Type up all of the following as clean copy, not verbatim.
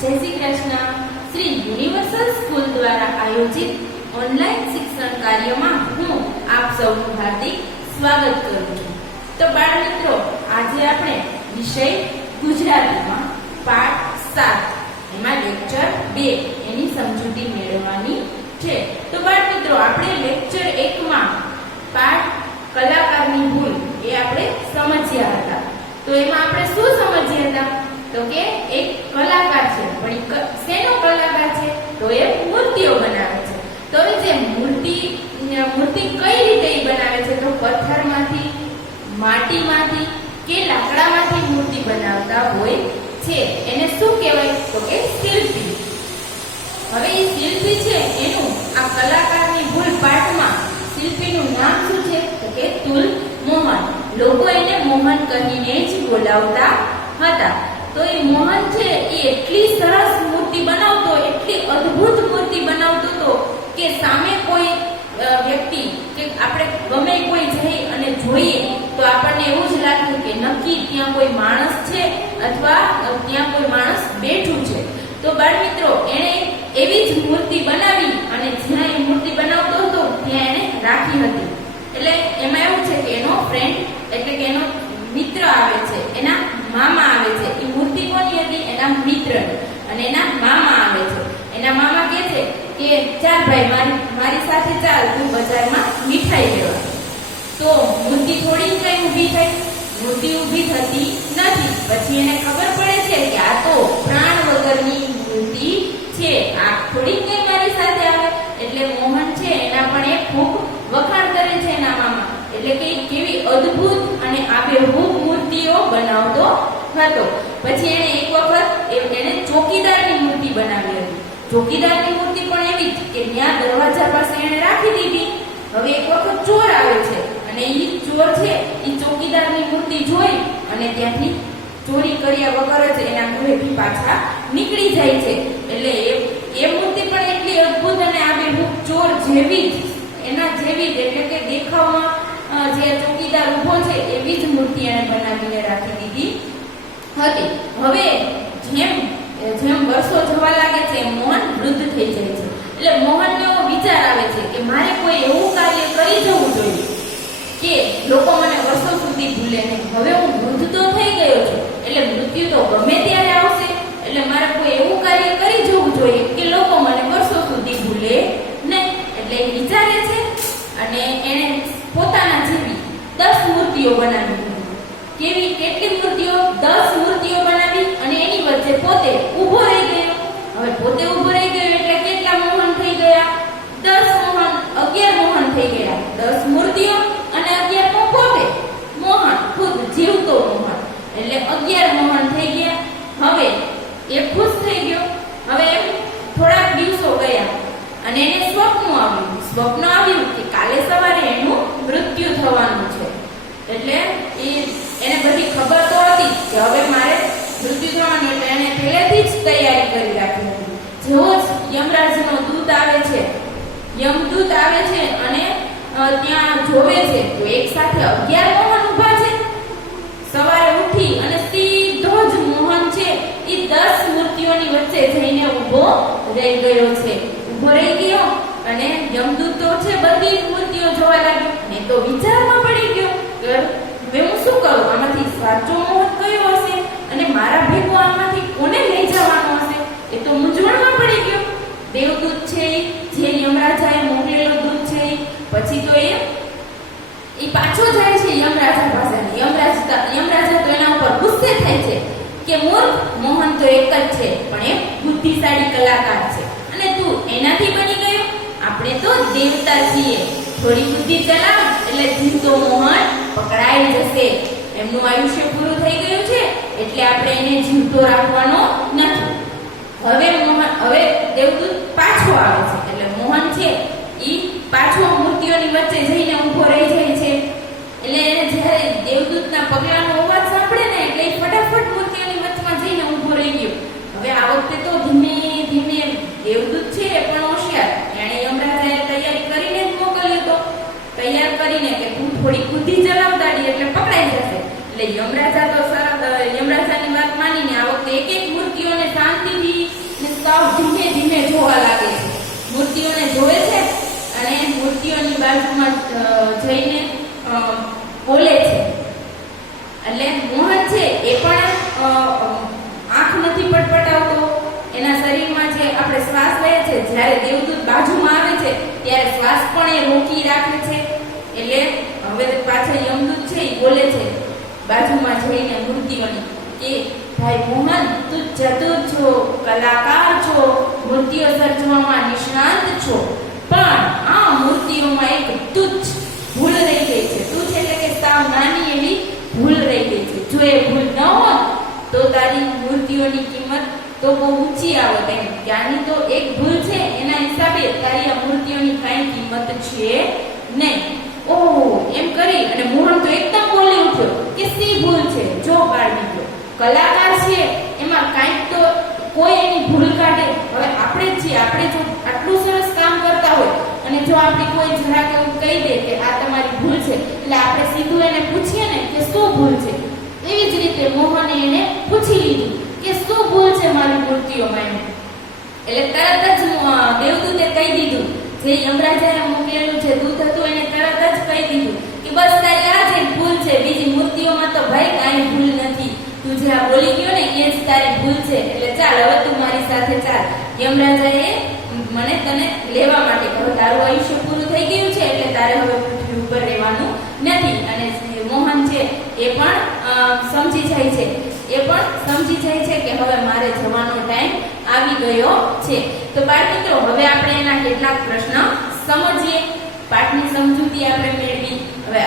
જય Shri Krishna. Shri universal school દ્વારા આયોજિત ઓનલાઈન શિક્ષણ કાર્યમાં હું આપ સૌનું હાર્દિક સ્વાગત કરું છું. તો બાળ મિત્રો, આજે આપણે વિષય ગુજરાતીમાં પાઠ 7 એમાં લેક્ચર 2 એની સમજૂતી મેળવવાની છે. તો બાળ મિત્રો, આપણે લેક્ચર 1 માં પાઠ કલાકારની ભૂલ એ આપણે સમજ્યા હતા. તો એમાં આપણે શું સમજ્યા હતા? તો કે એક કલાકાર છે, પણ શેનો કલાકાર છે? તો એ મૂર્તિઓ બનાવે છે. તો જે મૂર્તિ કઈ રીતે બનાવે છે? તો પથ્થરમાંથી, માટીમાંથી કે લાકડામાંથી મૂર્તિ બનાવતા હોય છે. એને શું કહેવાય? તો કે શિલ્પી. હવે એ શિલ્પી છે એનું આ કલાકારની ભૂલ પાઠમાં શિલ્પીનું નામ શું છે? તો કે તુલ મોહન. લોકો એને મોહન કહીને જ બોલાવતા હતા. તો એ મોહન છે એ એટલી સરસ મૂર્તિ બનાવતો, એટલી અદ્ભુત મૂર્તિ બનાવતો હતો કે સામે કોઈ વ્યક્તિ કે આપણે ગમે કોઈ જઈ અને જોઈએ તો આપણને એવું જ લાગતું કે નક્કી ત્યાં કોઈ માણસ છે અથવા ત્યાં કોઈ માણસ બેઠું છે. તો બાળ મિત્રો, એણે એવી જ મૂર્તિ બનાવી અને જ્યાં એ મૂર્તિ બનાવતો હતો ત્યાં એને રાખી હતી. એટલે એમાં એવું છે કે એનો ફ્રેન્ડ એટલે કે એનો મિત્ર આવે છે, એના મામા આવે છે. એ મૂર્તિ કોની હતી? એના મિત્ર. અને એના મામા આવે છે. એના મામા કહે છે કે ચાલ ભાઈ, મારી સાથે ચાલ, તું બજારમાં મીઠાઈ લેવા. તો મૂર્તિ થોડી કઈ ઊભી થઈ? મૂર્તિ ઊભી થતી નથી. પછી એને ખબર પડે છે કે આ તો પ્રાણ વગરની મૂર્તિ છે, આ થોડી કઈ મારી સાથે આવે. એટલે મોહન છે એના પણ એક ખૂબ વખાણ કરે છે એના મામા. એટલે કે કેવી અદ્ભુત અને આબેહૂબ મૂર્તિઓ બનાવતો હતો. પછી એને એક વખત એને ચોકીદારની મૂર્તિ બનાવી હતી. ચોકીદારની મૂર્તિ પણ એવી જ કે ત્યાં દરવાજા પાસે એને રાખી દીધી. હવે એક વખત ચોર આવે છે અને એ ચોર છે એ ચોકીદારની મૂર્તિ જોઈ અને ત્યાંથી ચોરી કર્યા વગર જ એના ઘરેથી પાછા નીકળી જાય છે. એટલે એ મૂર્તિ પણ એટલી અદ્ભુત અને આબેહૂબ ચોર જેવી જ, એના જેવી જ, એટલે કે દેખાવમાં જે ચોકીદાર ઉભો છે એવી જ મૂર્તિ એને બનાવીને રાખી દીધી હતી. હવે જેમ વર્ષો જવા લાગે છે મોહન વૃદ્ધ થઈ જાય છે. એટલે મોહનને એવો વિચાર આવે છે કે મારે કોઈ એવું કાર્ય કરી જવું જોઈએ કે લોકો મને વર્ષો સુધી ભૂલે નહીં. હવે હું વૃદ્ધ તો થઈ ગયો છું, એટલે મૃત્યુ તો ગમે ત્યારે આવશે. એટલે મારે કોઈ એવું કાર્ય કરી જવું જોઈએ કે લોકો મને વર્ષો સુધી ભૂલે નહીં. એટલે એ વિચારે છે અને એને પોતાના જેવી 10 મૂર્તિઓ બનાવી. કેટલી મૂર્તિઓ? 10 મૂર્તિઓ બનાવી અને એની વચ્ચે પોતે ઊભો રહી ગયો. હવે પોતે ઊભો રહી ગયો એટલે કેટલા મોહન થઈ ગયા? 10 મોહન, 11 મોહન થઈ ગયા. 10 મૂર્તિઓ અને 11 પોતે મોહન, ખુદ જીવતો મોહન. એટલે 11 મોહન થઈ ગયા. હવે એ ખુશ થઈ ગયો. હવે થોડાક દિવસો ગયા અને એને સ્વપ્ન આવ્યું કે કાલે સવારે એનું મૃત્યુ થવાનું છે. એટલે એને બધી ખબર તો હતી કે હવે મારે મૃત્યુ થવાનું, એટલે એને પહેલેથી જ તૈયારી કરી રાખી હતી. જેવો જ યમરાજનો દૂત આવે છે, યમદૂત આવે છે અને ત્યાં જોવે છે તો એક સાથે 11 મોહન ઊભા છે. સવારે ઉઠી અને સીધો જ મોહન છે એ 10 મૂર્તિઓની વચ્ચે જઈને ઊભો રહી ગયો છે. ઊભો રહી ગયો અને યમદૂત તો છે બધી મૂર્તિઓ જોવા લાગ્યો ને તો વિચારમાં પડી ગયો કે હવે હું શું કરું? આમાંથી સાચો મોહન કયો હશે અને મારા ભેગો આમાંથી કોને લઈ જવાનો હશે? એ તો મૂંઝવણમાં પડી ગયો. દેવદૂત છે જે યમરાજાએ મોકલેલો દૂત છે, પછી તો એ પાછો જાય છે યમરાજા પાસે. યમરાજા તો એના ઉપર ગુસ્સે થાય છે કે મૂર્ખ, મોહન તો એક જ છે પણ એ બુદ્ધિશાળી કલાકાર છે અને તું એનાથી બની ગયો. આપણે તો દેવતા છીએ, થોડી બુદ્ધિ ચલાવ એટલે જીવતો મોહન પકડાઈ જશે. એમનું આયુષ્ય પૂરું થઈ ગયું છે એટલે આપણે એને જીવતો રાખવાનો નથી. હવે દેવદૂત પાછો આવે છે એટલે મોહન છે ઈ પાછો મૂર્તિઓની વચ્ચે જઈને ઊભો રહી જાય છે. એટલે એને જ્યારે દેવદૂતના પગલાંનો અવાજ સાંભળે ને એટલે એ ફટાફટ મૂર્તિઓની વચમાં જઈને ઊભો રહી ગયો. હવે આ વખતે તો ધીમે ધીમે દેવદૂત છે એ પણ હોશિયાર. એણે યમરાજાએ તૈયારી કરીને જ મોકલ્યો હતો. તૈયાર કરીને કે તું થોડી બુદ્ધિ ચલાવતાડી એટલે પકડાઈ જશે. એટલે યમરાજાની વાત માનીને આ વખતે એક મૂર્તિઓને શાંતિથી સાવ ધીમે ધીમે જોવા લાગે છે, મૂર્તિઓને જોવે છે અને મૂર્તિઓની બાજુમાં જઈને બોલે છે. એટલે મોહન છે એ પણ આંખ નથી પટપટાવતો, એના શરીરમાં જે આપણે શ્વાસ લઈએ છે, જ્યારે દેવદૂત બાજુમાં આવે છે ત્યારે શ્વાસ પણ એ રોકી રાખે છે. એટલે હવે પાછળ યમદૂત છે એ બોલે છે બાજુમાં જઈને મૂર્તિઓની કે ભાઈ મોહન, તું ચતુર છો, કલાકાર છો, મૂર્તિઓ સર્જવામાં નિષ્ણાંત છો, પણ આ મૂર્તિઓમાં એક તુચ્છ ભૂલ રહી ગઈ છે. તુચ્છ એટલે કે સાવ નાની એવી ભૂલ રહી ગઈ છે. જો એ ભૂલ ન હોત તો તારી મૂર્તિઓની કિંમત તો બહુ ઊંચી આવત. એમ કે આની તો એક ભૂલ છે, એના હિસાબે તારી આ મૂર્તિઓની કાંઈ કિંમત છે નહીં. ઓહ, એમ કરી અને મોહન તો એકદમ બોલી ઉઠ્યો કે શી ભૂલ છે? જો બાળ મિત્રો, કલાકાર છે એમાં કાંઈક તો કોઈ એની ભૂલ કાઢે. હવે આપણે જ છીએ, આપણે જો આટલું સરસ કામ કરતા હોય અને જો આપણે કોઈ જરાક એવું કહી દે કે આ તમારી ભૂલ છે, એટલે આપણે સીધું એને પૂછીએ ને કે શું ભૂલ છે. એવી જ રીતે મોહને એને પૂછી લીધું કે શું ભૂલ છે મારી મૂર્તિઓમાં. એટલે તરત જ દેવદૂતે કહી દીધું, જે યમરાજાએ મોકલેલું જે દૂત હતું એને તરત જ કહી દીધું કે બસ તારી આ જ એક ભૂલ છે, બીજી મૂર્તિઓમાં તો ભાઈ કાંઈ ભૂલ નથી. તું જે આ બોલી ગયો ને એ જ તારી ભૂલ છે. એટલે ચાલ હવે તું મારી સાથે ચાલ. યમરાજાએ મને તને લેવા માટે કહ્યું, તારું આયુષ્ય પૂરું થઈ ગયું છે એટલે તારે હવે પૃથ્વી ઉપર રહેવાનું નથી. અને મોહન છે એ પણ સમજી જાય છે, કે હવે મારે જવાનો ટાઈમ આવી ગયો છે. તો બાળ મિત્રો, હવે આપણે એના કેટલાક પ્રશ્ન સમજીએ. પાઠની સમજૂતી આપણે મેળવી. હવે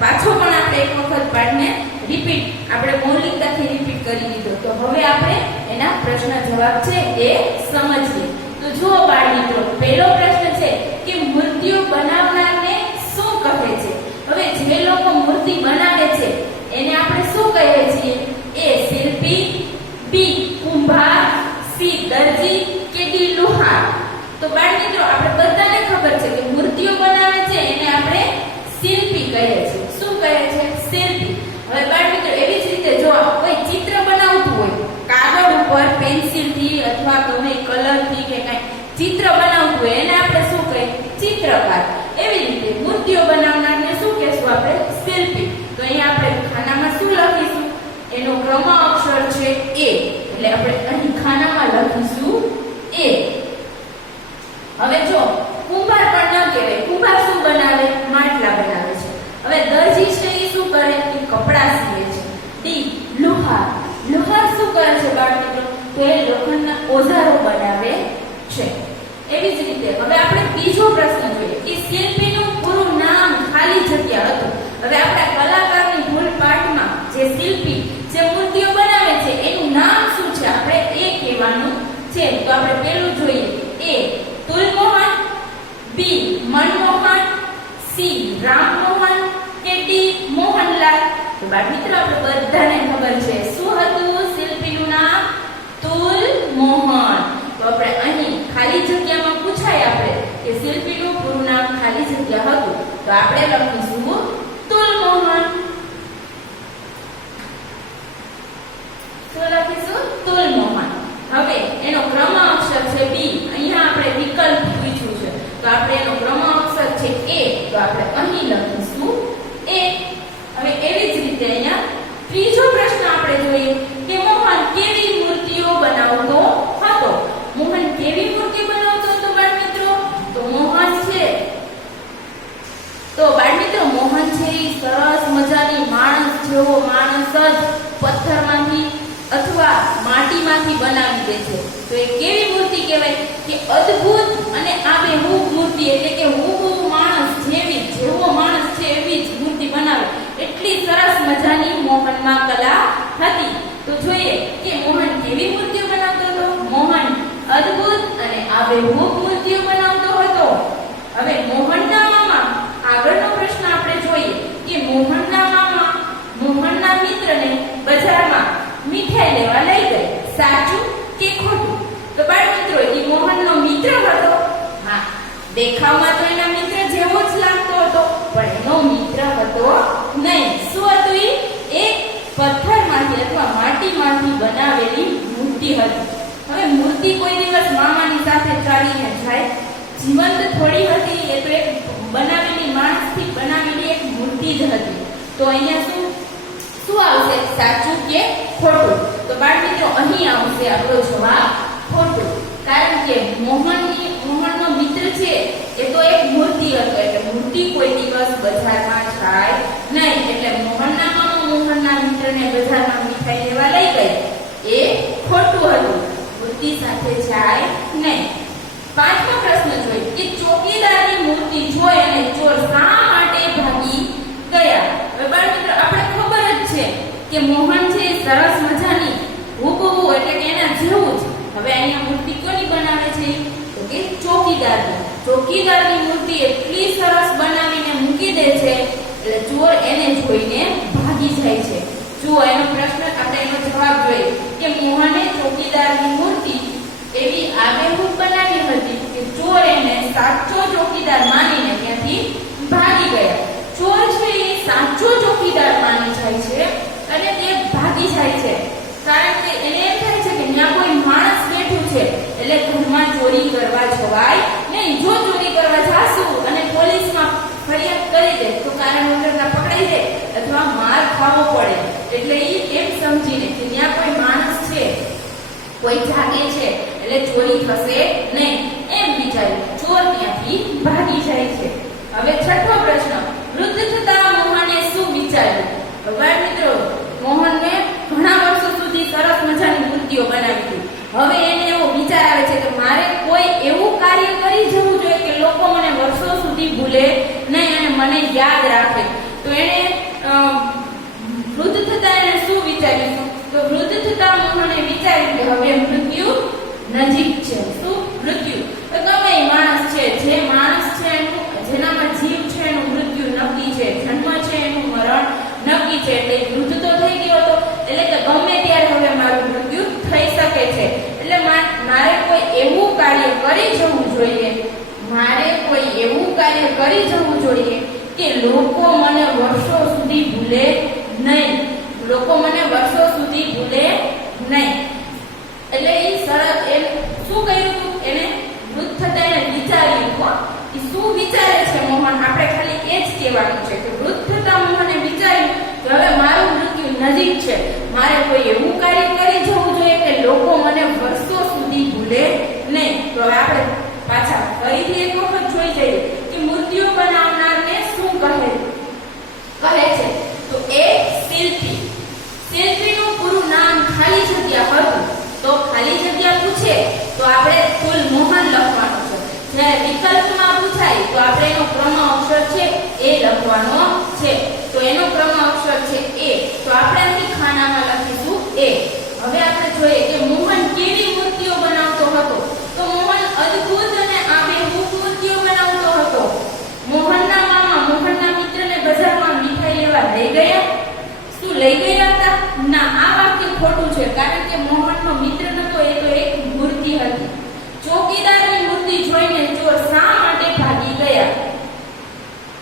પાછો પણ આપણે એક વખત પાઠને રિપીટ, આપણે મૌલિકતાથી રિપીટ કરી દીધો. તો હવે આપણે એના પ્રશ્ન જવાબ છે એ સમજીએ. તો જુઓ બાળ મિત્રો, પહેલો પ્રશ્ન છે કે મૂર્તિઓ બનાવનારને શું કહે છે? હવે જે લોકો મૂર્તિ બનાવે છે એને આપણે શું કહીએ છીએ? એ શિલ્પી, બી કુંભાર, સી દરજી કે ડી લુહાર? તો બાળ મિત્રો, આપણે બધાને ખબર છે કે મૂર્તિઓ બનાવે છે એને આપણે શિલ્પી કહીએ છીએ. શું કહે છે? શિલ્પી. હવે બાળ મિત્રો, એવી જ રીતે જો કોઈ ચિત્ર બનાવતું હોય કાગળ ઉપર પેન્સિલથી અથવા ગમે કલરથી કે કઈ ચિત્ર બનાવતું હોય એને આપણે શું કહીએ? ચિત્રકાર. એવી રીતે મૂર્તિઓ બનાવનારને શું કહેશું આપણે? શિલ્પી. તો અહીંયા આપણે ખાનામાં શું લખીશું? એનો ક્રમ અક્ષર છે એ, એટલે આપણે અહીં ખાનામાં લખીશું એ. હવે જો કુંભાર પણ ન કહેવાય. કુંભાર શું બનાવે? માટલા બનાવે છે. હવે દરજી છે એ શું કરે? એ કપડા સીવે છે. ડી લુહાર. લુહાર શું કરે છે બાળ મિત્રો? તો એ લોખંડના ઓજારો બનાવે છે. એવી જ રીતે હવે આપણે બીજો પ્રશ્ન જોઈએ કે શિલ્પીનું પૂરું નામ ખાલી જગ્યા હતું. હવે આપણા કલાકારની ભૂલ પાઠમાં જે શિલ્પી જે મૂર્તિઓ બનાવે છે એનું નામ શું છે? આપણે એ કહેવાનું છે. તો આપણે પહેલું જોઈએ, એ તુલમોહન, બી મનમોહન, સી રામમોહન કે ડી મોહનલાલ? તો બાળ મિત્રો, આપણે બધાને ખબર છે શું હતું શિલ્પીનું નામ? તુલમોહન. તો આપણે અહીં ખાલી જગ્યામાં પૂછાય આપણે કે શિલ્પીનું પૂરું નામ ખાલી જગ્યા હતું, તો આપણે લખીશું તુલમોહન. શું લખીશું? તુલમોહન. હવે એનો ક્રમ અક્ષર છે બી. અહીંયા આપણે વિકલ્પ પૂછ્યું છે તો આપણે એનો ક્રમ અક્ષર છે એ, તો આપણે અહીં લખીશું એ. હવે એવી જ રીતે અહીંયા ત્રીજો પ્રશ્ન આપણે જોઈએ કે મોહન કેવી મૂર્તિઓ બનાવતો હતો? મોહન કેવી મૂર્તિ બનાવતો હતો બાળ મિત્રો? તો મોહન છે મોહન છે એ સરસ મજાની માણસ જેવો માણસ જ પથ્થરમાંથી અથવા માટીમાંથી બનાવી દે છે. તો એ કેવી મૂર્તિ કહેવાય કે અદ્ભુત અને આબેહૂબ મૂર્તિ, એટલે કે હૂબહૂ માણસ જેવો માણસ છે એવી જ મૂર્તિ બનાવે. એટલી સરસ મજાની મોહનમાં કલા હતી. તો જોઈએ કે મોહન કેવી મૂર્તિઓ બનાવતો હતો? મોહન અદ્ભુત અને આબેહૂબ મૂર્તિઓ બનાવતો હતો. હવે મોહનના મામા, આગળનો પ્રશ્ન આપણે જોઈએ કે મોહનના મામા મોહનના મિત્રને બજારમાં મીઠાઈ લેવા લઈ ગઈ. સાચું કે ખોટું? તો બાળ મિત્રો, એ મોહનનો મિત્ર હતો. હા, દેખાવમાં તો એના મિત્ર જેવો જ લાગતો હતો, પણ એનો મિત્ર હતો નહીં. શું હતું? એ એક પથ્થરમાંથી અથવા માટીમાંથી બનાવેલી મૂર્તિ હતી. હવે મૂર્તિ કોઈ દિવસ મામાની સાથે ચાલીને જાય? જીવંત થોડી હતી, એ તો એક બનાવેલી માણસથી બનાવેલી એક મૂર્તિ જ હતી. તો અહીંયા શું આવશે, સાચું કે ખોટું? તો બાળ મિત્રો અહીં આવશે આપણો જવાબ ખોટું, કારણ કે મોહનનો મિત્ર છે એ તો એક મૂર્તિ હતો, એટલે મૂર્તિ કોઈ દિવસ બજારમાં જાય નહીં. એટલે મોહનના મામા મોહનના મિત્રને બજારમાં મીઠાઈ લેવા લઈ ગઈ, એ ખોટું હતું, મૂર્તિ સાથે જાય નહીં. પાંચમો પ્રશ્ન જોઈએ કે ચોકીદારની મૂર્તિ જોઈ અને ચોર શા માટે ભાગી ગયા? હવે બાળ મિત્રો આપણે ખબર જ છે કે મોહન છે સરસ મજાની હુબહુ એટલે કે એના જેવું જ. હવે અહીંયા મૂર્તિ કોની બનાવે છે? તો કે ચોકીદારની મૂર્તિ એટલી સરસ બનાવીને મૂકી દે છે એટલે ચોર એને જોઈને ભાગી જાય છે. જુઓ એનો પ્રશ્ન, આપણે એનો જવાબ જોઈએ કે મોહને ચોકીદારની મૂર્તિ એવી આબેહૂબ બનાવી હતી કે ચોર એને સાચો ચોકીદાર માનીને ત્યાંથી ભાગી ગયા. ચોર છે એ સાચો ચોકીદાર માની જાય છે અને તે ભાગી જાય છે, કારણ કે એને એમ થાય છે કે ત્યાં કોઈ માણસ બેઠું છે, એટલે ઘરમાં ચોરી કરવા જવાય નહીં. જો ચોરી કરવા જાશું અને પોલીસમાં ફરિયાદ કરી દે તો કારણ વગરના પકડાઈ જાય અથવા માર ખાવો પડે. એટલે એ એમ સમજીને કે ત્યાં કોઈ માણસ છે, કોઈ જાગે છે, એટલે ચોરી થશે નહીં એમ વિચાર્યું ચોર ત્યાંથી ભાગી જાય છે. હવે છઠ્ઠો પ્રશ્ન, વૃદ્ધ થતા મોહને શું વિચાર્યું? બાળ મિત્રો, મોહનને ઘણા વર્ષો સુધી સરસ મજાની મૂર્તિઓ બનાવી હતી. હવે એને એવો વિચાર આવે છે કે મારે કોઈ એવું કાર્ય કરી જવું જોઈએ કે લોકો મને વર્ષો સુધી ભૂલે નહીં અને મને યાદ રાખે. તો એને વૃદ્ધ થતા એને શું વિચાર્યું? તો વૃદ્ધ થતા મોહને વિચાર્યું કે હવે મૃત્યુ નજીક છે. શું મૃત્યુ? તો ગમે એ માણસ છે, જે માણસ છે એનું, જેનામાં જીવ છે એનું મૃત્યુ નક્કી છે, જન્મ છે એનું મરણ નક્કી છે. એટલે વૃદ્ધ તો થઈ ગયો હતો, એટલે કે ગમે ત્યારે હવે મારું મૃત્યુ થઈ શકે છે. એટલે મારે કોઈ એવું કાર્ય કરી જવું જોઈએ, કે લોકો મને વર્ષો સુધી ભૂલે નહીં. એટલે એ સરસ એ શું કર્યું હતું? એને વૃદ્ધ થતા એને વિચાર્યું કે શું વિચારે છે મોહન. આપણે ખાલી એ જ કહેવાનું છે કે વૃદ્ધ થતા મોહને વિચાર્યું કે હવે મારું મૃત્યુ નજીક છે, મારે કોઈ એવું કાર્ય કરી જવું જોઈએ કે લોકો મને વર્ષો સુધી ભૂલે નહીં. તો હવે આપણે પાછા ફરીથી એક વખત જોઈ જઈએ કે મૂર્તિઓ બનાવનારને શું કહે છે? તો એ શિલ્પીનું પૂરું નામ ખાલી જગ્યા હતું. તો ખાલી જગ્યા પૂછે તો આપણે કુલ મોહન લખવાનું છે. જ્યારે વિકલ્પમાં પૂછાય તો આપણે એનો ક્રમ અક્ષર છે એ લખવાનો છે. તો એનો ક્રમ અક્ષર છે એ. તો આપણે અહીં ખાનામાં લખીશું એ. હવે આપણે જોઈએ કે મોહન કેવી મૂર્તિઓ બનાવતો હતો? તો મોહન અદ્ભુત અને આબેહૂબ મૂર્તિઓ બનાવતો હતો. મોહનના મામા મોહનના મિત્રને બજારમાં મીઠાઈ લેવા લઈ ગયા. શું લઈ ગયા હતા? ના, આ વાક્ય ખોટું છે, કારણ કે મોહનનો મિત્ર નતો, એ તો એક મૂર્તિ હતી. ચોકીદારની મૂર્તિ જોઈને ચોર શા માટે ભાગી ગયા?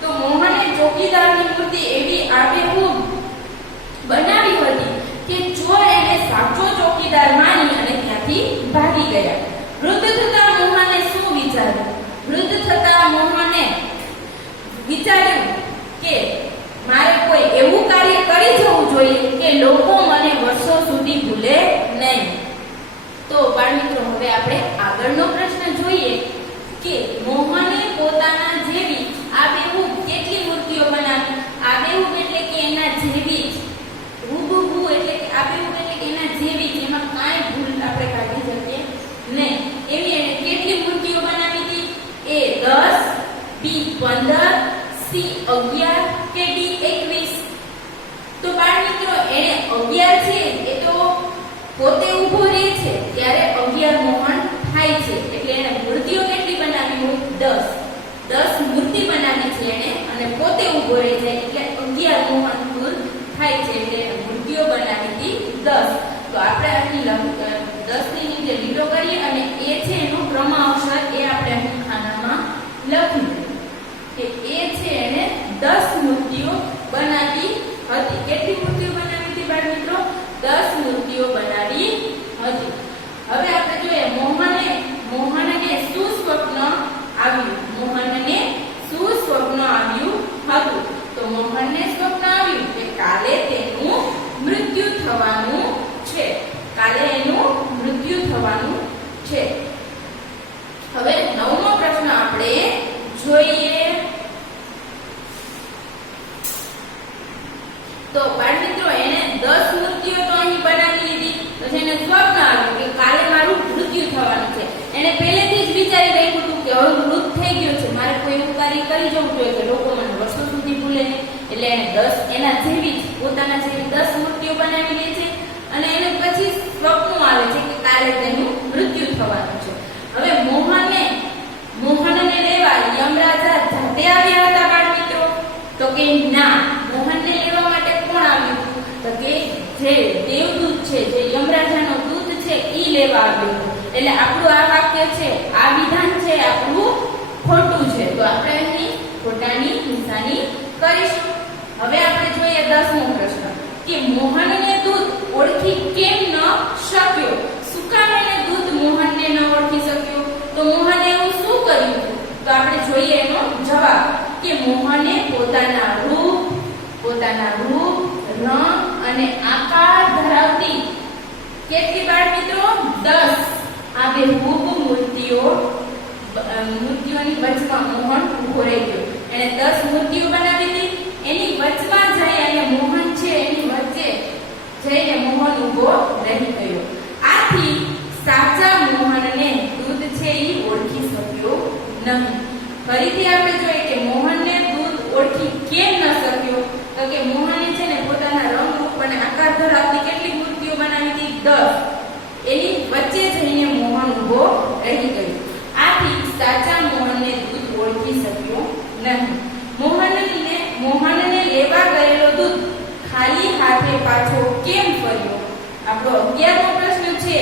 તો મોહને ચોકીદારની મૂર્તિ એવી આબેહૂબ બનાવી હતી કે ચોર એને સાચો ચોકીદાર માની અને ત્યાંથી ભાગી ગયા. વૃદ્ધ થતા મોહને શું વિચાર્યું? વૃદ્ધ થતા મોહને વિચાર્યું કે મારે કોઈ એવું કાર્ય કરી જવું જોઈએ કે લોકો મને વર્ષો સુધી ભૂલે નહીં. તો બાળ મિત્રો, હવે આપણે આગળનો પ્રશ્ન જોઈએ કે મોહને પોતાના જેવી આબેહૂબ કેટલી મૂર્તિઓ બનાવી? આબેહૂબ એટલે કે એના જેવી જ, હુબહુ એટલે કે આબેહૂબ એટલે કે એના જેવી જ, એમાં કાંઈ ભૂલ આપણે કાઢી શકીએ નહીં એવી એને કેટલી મૂર્તિઓ બનાવી હતી? એ 10, બી 15, સી 11 કે ડી 21? તો બાળ મિત્રો, એને 11 છે એ તો પોતે ઊભો રહે છે ત્યારે 11 મોહન થાય છે. એટલે એને મૂર્તિઓ કેટલી બનાવી હોય? 10 મૂર્તિ બનાવી છે એને, અને પોતે ઊભો રહે છે એટલે 11 મોહન કુલ થાય છે. એટલે મૂર્તિઓ બનાવી હતી 10. તો આપણે અહીં 10 ની નીચે લીટો કરીએ અને એ છે એનો ક્રમ અક્ષર એ આપણે અહીં ખાનામાં લખ્યું કે એ છે એને 10 મૂર્તિઓ બનાવી હતી. કેટલી મૂર્તિઓ બનાવી હતી બાળ મિત્રો? 10 મૂર્તિઓ બનાવી હતી. હવે આપણે જોઈએ થવાનું છે. કાલે એનું મૃત્યુ થવાનું છે. હવે 9મો પ્રશ્ન આપણે જોઈએ. તો બાળ મિત્રો એને 10 મૂર્તિઓ તો અહીં બનાવી લીધી. તો એને સ્વપ્ન આવ્યું કે કાલે મારું મૃત્યુ થવાનું છે. એને પહેલેથી જ વિચારી રાખ્યું હતું કે હવે મૃત થઈ ગયો છે, મારે કોઈ એવું કાર્ય કરી જવું જોઈએ કે લોકો મને વર્ષો સુધી ભૂલે નહીં. એટલે એને 10 એના જેવી જ પોતાના જેવી 10 મૂર્તિઓ બનાવી લે છે. અને એને પછી સ્વપ્ન આવે છે કે કાલે તેનું મૃત્યુ થવાનું છે. હવે મોહનને લેવા યમરાજા જાતે આવ્યા હતા બાળ મિત્રો? તો કે ના, મોહનને લેવા માટે કોણ આવ્યું હતું? તો કે જે દેવદૂત છે, જે યમરાજાનો દૂત છે, ઈ લેવા આવ્યો હતો. એટલે આપણું આ વાક્ય છે, આ વિધાન છે આપણું ખોટું છે. તો આપણે અહીં ખોટાની નિશાની કરીશું. હવે આપણે જોઈએ 10મો પ્રશ્ન કે મોહનને દૂત ઓળખી કેમ ન શક્યો? શું કામ એને દૂત મોહનને ન ઓળખી શક્યો? તો મોહને એવું શું કર્યું? તો આપણે જોઈએ એનો જવાબ કે મોહને પોતાના રૂપ, રંગ અને આકાર ધરાવતી કેટલી બાળ મિત્રો? 10 આબેહૂબ મૂર્તિઓની વચમાં મોહન ઉભો રહી ગયો. એને 10 મૂર્તિઓ બનાવી હતી. એની વચમાં જઈ અને મોહન છે એની વચ્ચે જઈને મોહન ઉભો રહી ગયો. આથી સાચા મોહનને દૂત છે એ ઓળખી શક્યો નહીં. ફરીથી આપણે જોઈએ કે મોહનને દૂત ઓળખી કેમ ન શક્યો? તો કે મોહને છે ને પોતાના રંગ, રૂપ અને આકાર ધરાવતી કેટલી મૂર્તિઓ બનાવી હતી? 10. એની વચ્ચે જઈને મોહન ઉભો રહી ગયો. આથી સાચા મોહનને દૂત ઓળખી શક્યો નહીં. મોહનને લેવા ગયેલો દૂત ખાલી હાથે પાછો કેમ ફર્યો? આપણો 11મો પ્રશ્ન છે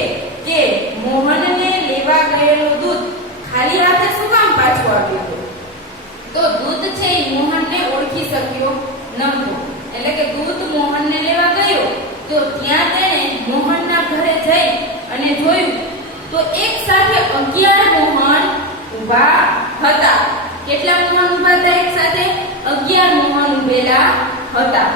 કે મોહનને લેવા ગયેલો દૂત ખાલી હાથે શું કામ પાછો આવ્યો? તો દૂત છે એ મોહનને ઓળખી શક્યો નહોતો. એટલે કે દૂત મોહનને લેવા ગયો તો ત્યાં તેણે મોહનના ઘરે જઈ અને જોયું તો એક સાથે 11 મોહન ઊભા હતા. કેટલા મોહન ઊભા હતા? એક સાથે 11 મોહન ઊભેલા હતા.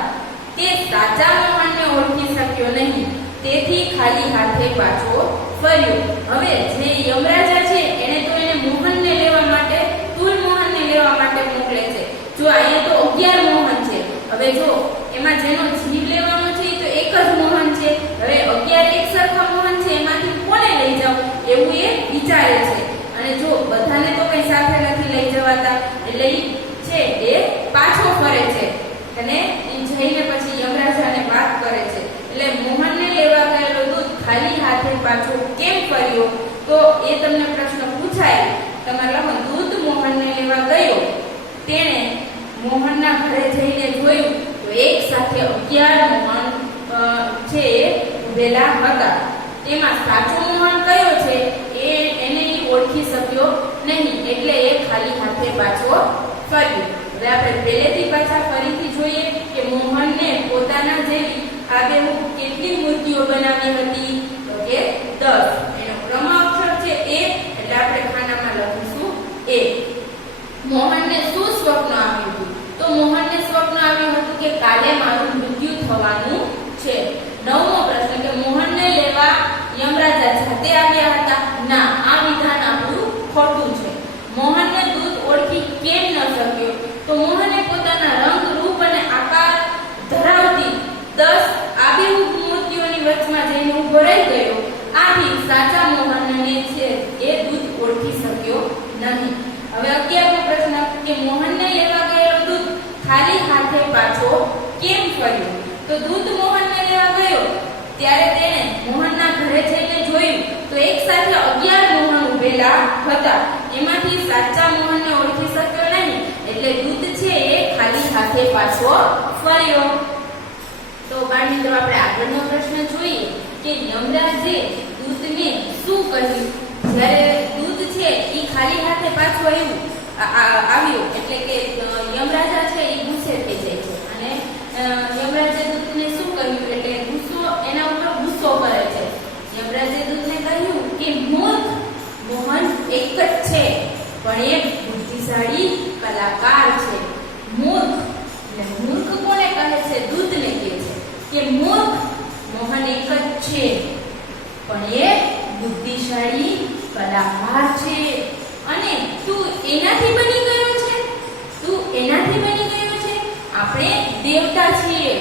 તે સાચા મોહનને ઓળખી શક્યો નહીં, તેથી ખાલી હાથે પાછો ફર્યો. હવે જે યમરાજા છે એને તો એને મોહનને લેવા માટે, તુલ મોહનને લેવા માટે મોકલે છે. જો અહીંયા તો 11 મોહન છે. હવે જો એમાં જેનો જીવ લેવાનો છે એ તો એક જ મોહન છે. હવે 11 એક સરખા મોહન છે, એમાંથી કોને લઈ જાવ એવું એ વિચારે છે. અને જો બધાને તો કઈ સાથે નથી લઈ જવાતા, એટલે છે એ પાછો ફરે છે અને જઈને પછી યમરાજાને વાત કરે છે. એટલે મોહનને લેવા ગયેલો દૂત ખાલી હાથે પાછો કેમ ફર્યો? તો એ તમને પ્રશ્ન પૂછાય. તમારે લખો દૂત મોહનને લેવા ગયો, તેણે મોહનના ઘરે જઈને જોયું તો એક સાથે 11 મોહન છે ઉભેલા હતા. તેમાં સાચો મોહન કયો છે એને ઓળખી શક્યો નહીં, એટલે એ ખાલી હાથે પાછો ફર્યો. હવે આપણે પહેલેથી પાછા ફરીથી જોઈએ કે મોહનને પોતાના જેવી આબેહૂબ કેટલી મૂર્તિઓ બનાવી હતી? તો કે 10. એનો ક્રમ અક્ષર છે A, એટલે આપણે ખાનામાં લખીશું A. મોહનને શું સ્વપ્ન આવ્યું હતું? તો મોહનને સ્વપ્ન આવ્યું હતું કે કાલે મારું મૃત્યુ થવાનું છે. 9મો પ્રશ્ન કે મોહનને લેવા યમરાજા જાતે આવ્યા હતા? ના, આ વિધાન આપણું ખોટું છે. મોહનને દૂત ઓળખી કેમ ન શક્યો? તો મોહને પોતાના રંગ, રૂપ અને આકાર ધરાવતી 10 આબેહૂબ મૂર્તિઓની વચમાં જઈને ઉભો રહી ગયો. આથી સાચા મોહનને છે એ દૂત ઓળખી શક્યો નહીં. હવે 11મો પ્રશ્ન કે મોહનને લેવા ગયેલો દૂત ખાલી હાથે પાછો કેમ ફર્યો? તો દૂત મોહનને લેવા ગયો ત્યારે તેણે મોહનના ઘરે જઈને જોયું તો એક સાથે 11 મોહન ઉભેલા હતા. એમાંથી સાચા મોહનને ઓળખી શક્યો નહીં, એટલે દૂત છે એ ખાલી હાથે પાછો ફર્યો. તો બાળ મિત્રો આપણે આગળનો પ્રશ્ન જોઈએ કે યમરાજે દૂતને શું કહ્યું? જ્યારે દૂત છે એ ખાલી હાથે પાછો આવ્યો એટલે કે યમરાજા છે એ ગુસ્સે થઈ જાય છે અને યમરાજે દૂતને શું કહ્યું? એટલે એના ઉપર ગુસ્સો કરે છે. યમરાજે દૂતને કહ્યું કે મૂર્ખ, મોહન એક જ છે પણ એ બુદ્ધિશાળી કલાકાર છે. મૂર્ખ, એટલે મૂર્ખ કોને કહે છે? દૂતને કહે છે કે મૂર્ખ, મોહન છે, પણ એ બુદ્ધિશાળી કલાકાર છે. અને તું એનાથી બની ગયો છે, તું એનાથી બની ગયો છે. આપણે દેવતા છીએ.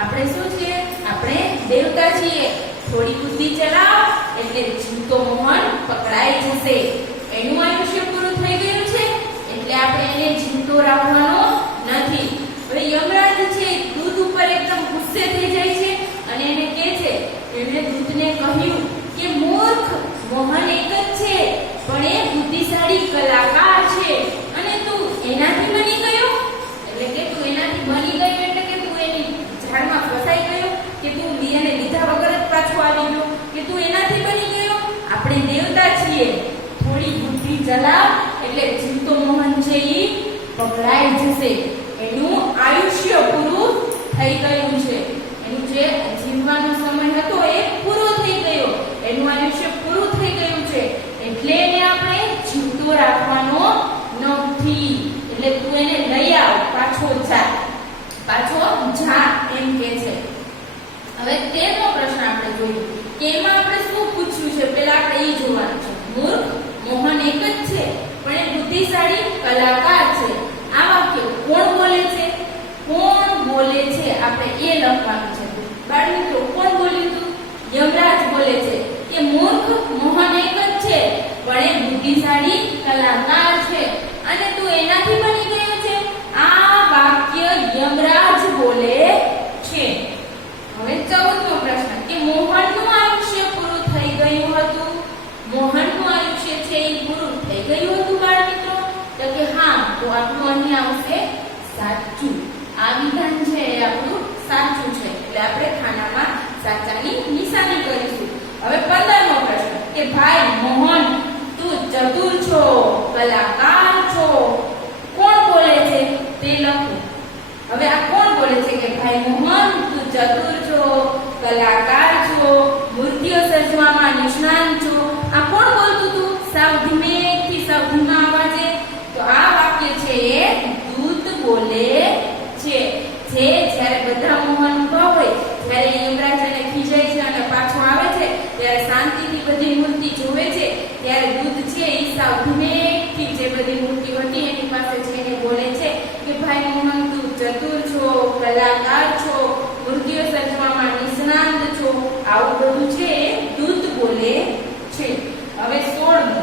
આપણે શું છીએ? આપણે દેવતા છીએ. થોડી બુદ્ધિ ચલાવ એટલે જીવતો મોહન પકડાઈ જશે. એનું આયુષ્ય પૂરું થઈ ગયું છે એટલે આપણે એને જીવતો રાખવાનો નથી. હવે યમરાજ છે દૂધ ઉપર એકદમ ગુસ્સે થઈ જાય છે અને એને કહે છે, એને દૂધને કહ્યું કે મૂર્ખ, મોહન એક જ છે પણ એ બુદ્ધિશાળી કલાકાર છે અને તું એનાથી બની ગયો. એટલે કે તું એનાથી બની ગયો એટલે કે તું એની ઝાડમાં ફસાઈ ગયો, કે તું એને લીધા વગર જ પાછો આવી ગયો, કે તું એનાથી બની ગયો. આપણે દેવતા છીએ. થોડી બુદ્ધિ ચલાવ એટલે જીવતો મોહન છે એ પકડાઈ જશે. એનું આયુષ્ય પૂરું થઈ ગયું છે. એનું જે જીવવાનો સમય હતો એ પૂરો થઈ ગયો. એનું આયુષ્ય પૂરું થઈ ગયું છે એટલે એને આપણે જીવતો રાખવાનો નથી. એટલે તું એને લઈ આવ, પાછો જા એમ કે છે. હવે 13મો પ્રશ્ન આપણે જોઈએ કે એમાં આપણે શું પૂછ્યું છે. પહેલા આપણે એ જોવાનું છે. મૂર્ખ, મોહન એક જ છે પણ એ બુદ્ધિશાળી કલાકાર છે. આ વાક્ય કોણ બોલે છે? કોણ બોલે છે આપણે એ લખવાનું છે. બાળમિત્રો, કોણ બોલ્યું હતું? યમરાજ બોલે છે કે મૂર્ખ, મોહન એક જ છે પણ એ બુદ્ધિશાળી કલાકાર છે અને તું એનાથી બની ગયો છે. આ વાક્ય યમરાજ બોલે છે. હવે 14મો પ્રશ્ન કે મોહનનું આયુષ્ય પૂરું થઈ ગયું હતું. મોહનનું આયુષ્ય છે એ પૂરું થઈ ગયું હતું બાળમિત્રો? તો કે હા. તો આપણું અહીં આવશે સાચું. આ વિધાન છે એ આપણું સાચું છે એટલે આપણે ખાનામાં સાચાની નિશાની કરીશું. હવે 15મો પ્રશ્ન કે ભાઈ મોહન, તું ચતુર છો, કલાકાર છો. કોણ બોલે છે તે લખો. હવે આ કોણ બોલે છે કે ભાઈ મોહન, તું ચતુર છો, કલાકાર છો, મૂર્તિઓ સર્જવામાં નિષ્ણાત છો. આ કોણ બોલતું હતું? સાવ ધીમેથી, સાવ ધીમા અવાજે. તો આ વાક્ય છે એ દૂત બોલે છે. જે જ્યારે બધા મોહન ઉભા હોય, જ્યારે યમરાજ એને ખીજાય છે અને પાછો આવે છે, ત્યારે શાંતિથી બધી મૂર્તિ જોવે છે, ત્યારે દૂત છે એ સાવ ધીમેથી જે બધી મૂર્તિ હતી એની પાસે જઈને બોલે છે કે ભાઈ મોહન, તું ચતુર છો, કલાકાર છો, મૂર્તિઓ સર્જવામાં નિષ્ણાત છો. આવું બધું છે એ દૂત બોલે છે. હવે 16મો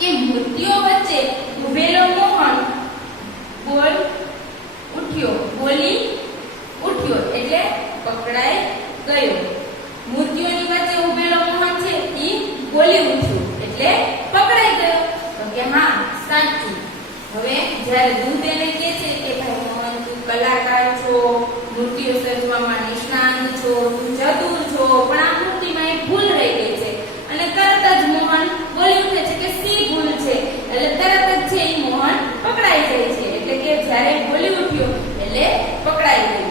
કે મૂર્તિઓ વચ્ચે ઉભેલો મોહન બોલી ઉઠ્યો એટલે પકડાઈ ગયો. મૂર્તિઓની વચ્ચે ઉભેલો મોહન છે એ બોલી ઉઠ્યો એટલે પકડાઈ ગયો. તો કે હા, સાચું. હવે જ્યારે દૂત એને કહે છે કે ભાઈ મોહન, તું કલાકાર છો, મૂર્તિઓ સર્જવામાં નિષ્ણાત છો, તું ચતુર છો, પણ આ મૂર્તિમાં એક ભૂલ રહી ગઈ છે. અને તરત જ મોહન બોલી ઉઠે છે કે સી ભૂલ છે. એટલે તરત જ છે એ મોહન પકડાઈ જાય છે. એટલે કે જ્યારે બોલી ઉઠ્યો એટલે પકડાઈ ગયું.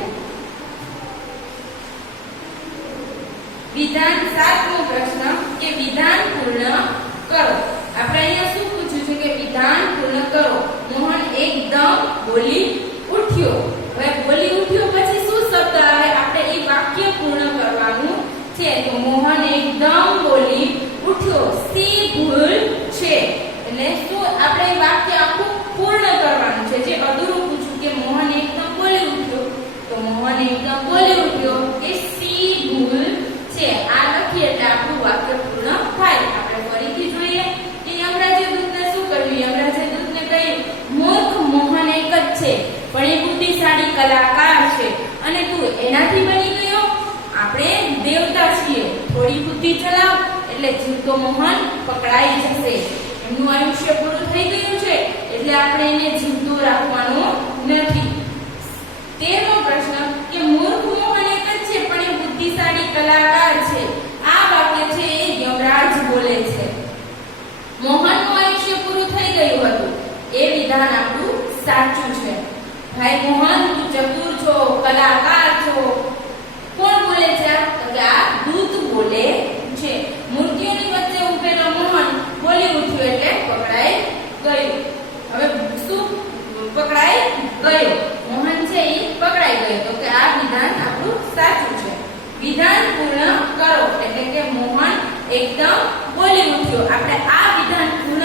વિધાન 7મો પ્રશ્ન કે વિધાન પૂર્ણ કરો. આપણે અહીંયા શું પૂછ્યું છે કે વિધાન પૂર્ણ કરો. મોહન એકદમ બોલી ઉઠ્યો. હવે બોલી ઉઠ્યો પછી શું શબ્દ આવે? આપણે એ વાક્ય પૂર્ણ કરવાનું છે. તો મોહન એકદમ બોલી ઉઠ્યો. સી ભૂલ છે. એટલે શું આપણે એ વાક્ય આખું પૂર્ણ કરવાનું છે. જે અધૂરું પૂછ્યું કે મોહન એકદમ બોલી ઉઠ્યો, તો મોહન એકદમ બોલી ઉઠ્યો એ સી ભૂલ છે. આ લખીએ એટલે આપણું વાક્ય પૂર્ણ થાય. આપણે ફરીથી જોઈએ કે યમરાજે દૂતને શું કહ્યું? યમરાજે દૂતને કહ્યું, મૂર્ખ, મોહન એક જ છે પણ એ બુદ્ધિશાળી કલાકાર છે અને તું એનાથી બની ગયો. આપણે દેવતા છીએ. થોડી બુદ્ધિ ચલાવ એટલે જીવતો મોહન પકડાઈ જશે. એમનું આયુષ્ય પૂરું થઈ ગયું છે એટલે આપણે એને જીવતો રાખવાનો નથી. 13મો પ્રશ્ન કે મૂર્ખ, મોહન એક જ છે પણ એ બુદ્ધિશાળી કલાકાર છે. આ વાક્ય છે એ યમરાજ બોલે છે. મોહનનું આયુષ્ય પૂરું થઈ ગયું હતું એ વિધાન આપણું સાચું છે. ભાઈ મોહન, તું ચતુર છો, કલાકાર છો. કોણ બોલે છે? કે આ દૂત બોલે છે. મૂર્તિઓની વચ્ચે ઉભેલો મોહન બોલી ઉઠ્યો એટલે પકડાઈ ગયો. હવે શું પકડાઈ ગયો? મોહન છે એ પકડાઈ ગયો. તો કે આ વિધાન આપણું સાચું છે. વિધાન પૂર્ણ કરો. એટલે કે મોહન એકદમ બોલી ઉઠ્યો. આપણે આ વિધાન પૂર્ણ